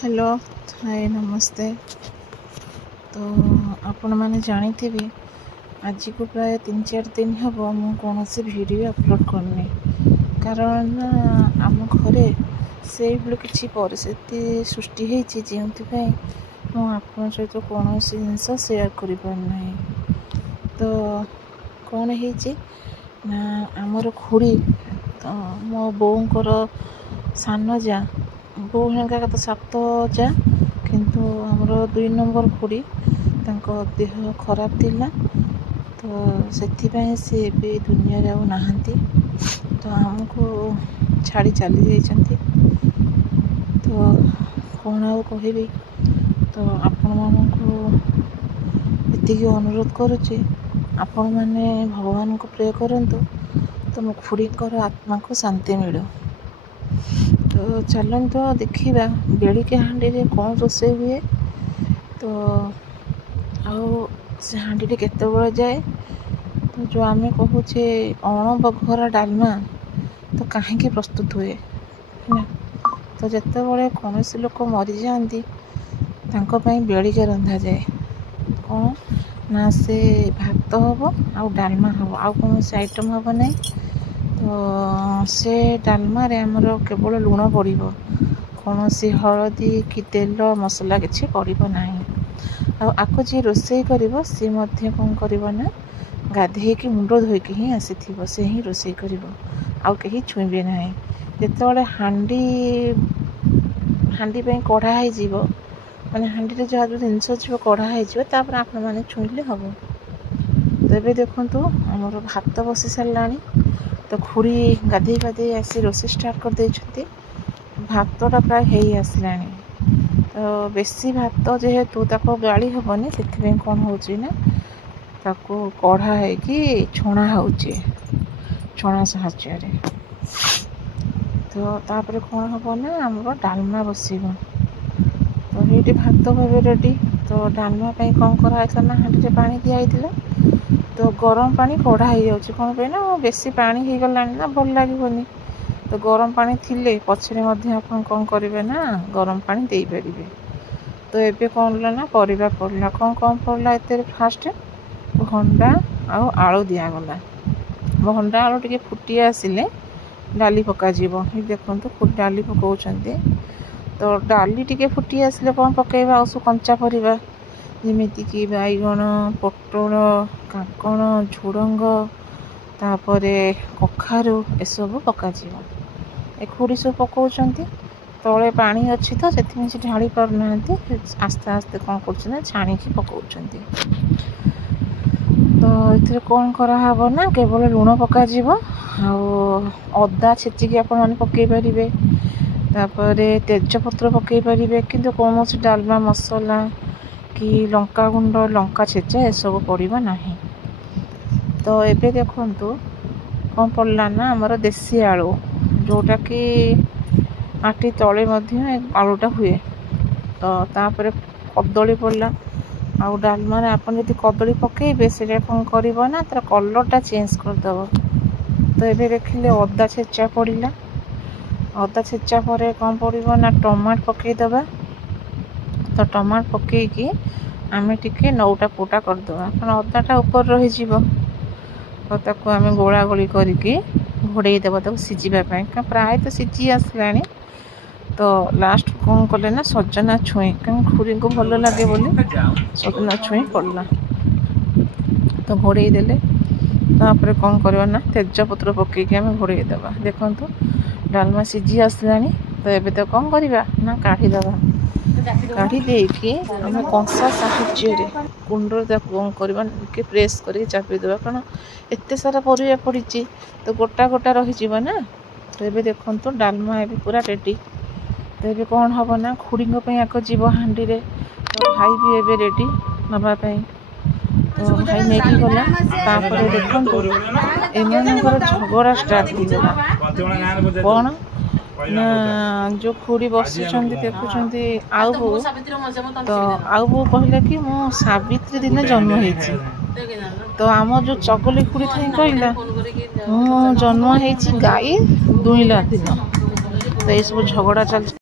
Hello hi नमस्ते। तो आपण मैंने जानी आज को प्राय 3-4 दिन हम मु कौन से वीडियो अपलोड करनी कारण आम घरे से किसी परिस्थिति सृष्टि होती जो सहित कौन जिनस सेयार कर पारना। तो कौन ना आमर खुड़ी तो मो बोर सान जा बो हेका तो 7 जा किंतु आमर 2 नंबर खुड़ी देह खराब थिला तो से दुनिया रे नहांती तो हमको छाड़ी चली जाइछंती। तो कौन आउ कहबी तो आपण मानकु एतिकी अनुरोध करुचे आपण माने भगवान को प्रे करंतु तो मो खुड़ी आत्मा को शांति मिलो। तो चलते देखा बेड़िके हाँडी रे कौन रोषे हुए तो से हाँडी केते बड़े जाए तो जो आम कहूचे अण बघरा डालमा तो कहीं प्रस्तुत हुए ना। तो जिते बड़े कौन लोक मरी जाती बेड़िके रंधा जाए कौन ना से भात हम आउ डालमा हम आउ कौन से आइटम हम ना। तो से डालमा रे हमर केवल लुण पड़ो कौन सी हलदी कि तेल मसला किसी पड़ो ना। आपको जी रोषे कर सी कौन कर गाधे कि मुंड धोईकी ही आसी से ही रोषे कर आउ कहीं छुईबे ना। जिते हाँडी हाँडी कढ़ा हो माने हाँडी जहाँ जो जिनस जीव कढ़ा होपर आपण मैंने छुईले हम। तो ये देखूँ आमर भात बसी सारा तो खुड़ी गाधे गाधे आसी रोषे स्टार्ट कर देछंती। भातटा प्राय हो आसला तो बेसी भात जेहेतु ताको गाड़ी हेनी से कौन होना ताको कढ़ा है छणा होचे छणा साहाय्य तो तापर कौन हम ना आमर डालमा बसब। तो ये भात भाव रेडी तो डालमा कौन कराइला ना हाँडी पानी दिखाई तो गरम पानी कढ़ा हो कौन पे ना बेसी पानी हो गला ना भल लगे। तो गरम पानी थिले पछरे मध्य आप कौन करेंगे ना गरम पानी दे पारे। तो ये कौन ना परिबा पड़ला कौन कौन पड़ला एते फास्ट भंडा आलू दिगला भंडा आलू टे फुटी आसिले डाली पका देखो डाली पकाउछंती। तो डाली टे फुटी आसिले कौन पकेबा आउ सब कंचा परिबा जेमिति कि बैगण पटल कांकण झुड़ंग तापरे कखारू एसबू पका खुड़ी सब पकाउछंती। तले पानी अच्छी तो से ढाली पारना आस्ते आस्ते कौन कर छाणिकी पकाउछंती। तो ये कौन कराहब ना केवल लुण पका अदा छेचिकी आपण मैंने पकई पारे तापर तेजपत्र पकई पारे किंतु कौन डालमा मसला कि लंका गुंड लंका छेचा ये सब पड़ो ना। तो ये देखु कौन पड़ला ना आमर देसी आलू जोटा कि आटी तले आलूटा हुए। तो तापर कदली पड़ला आउ डालमा आप कदली पकेबे से कौन कर ना तार कलरटा चेंज करदेव। तो ये देखिले अदा छेचा पड़ला अदा छेचा पर कौन पड़ो ना टमाट पकईदबा। तो टमाट पकईकी आम टे नौटा पोटा करदे कारण अदाटा ऊपर रही तो आम गोला गोली करके घोड़े देव सीझापी प्राय तो सीझी आसला। तो लास्ट कौन कले ना सजना छुई क्या खुरी को भल लगे बोली सजना छुई पड़ला तो घोड़े देले। तापर कौन कर ना तेजपत्र पकईकी आम घोड़े देवा देखु डालमा सीझी आसला। तो ये तो कौन करवा ना काढ़ीदे काढ़ी देकी आम कंसा साहाय्य कुंडर कौन करवा प्रेस कर चापीदे कारण एत सारा परिया पड़ी तो गोटा गोटा रही ना। तो ये देखो डालमा भी पूरा रेडी। तो ये कौन हम ना खुड़ी आग जीव हाँडी रे तो भाई भी एबे रेडी नापी। तो भाई नहीं गला तापर देखो एमनकर झगड़ा स्टार्ट हो कौन ना जो खुड़ी बसी देखुं आउ बो तो आउ बो कहले कि मु सावित्री दिन जन्म होती। तो आम जो चगली खुड़ी थी कहला मु जन्म होती गाई दुईला दिन। तो ये सब झगड़ा चल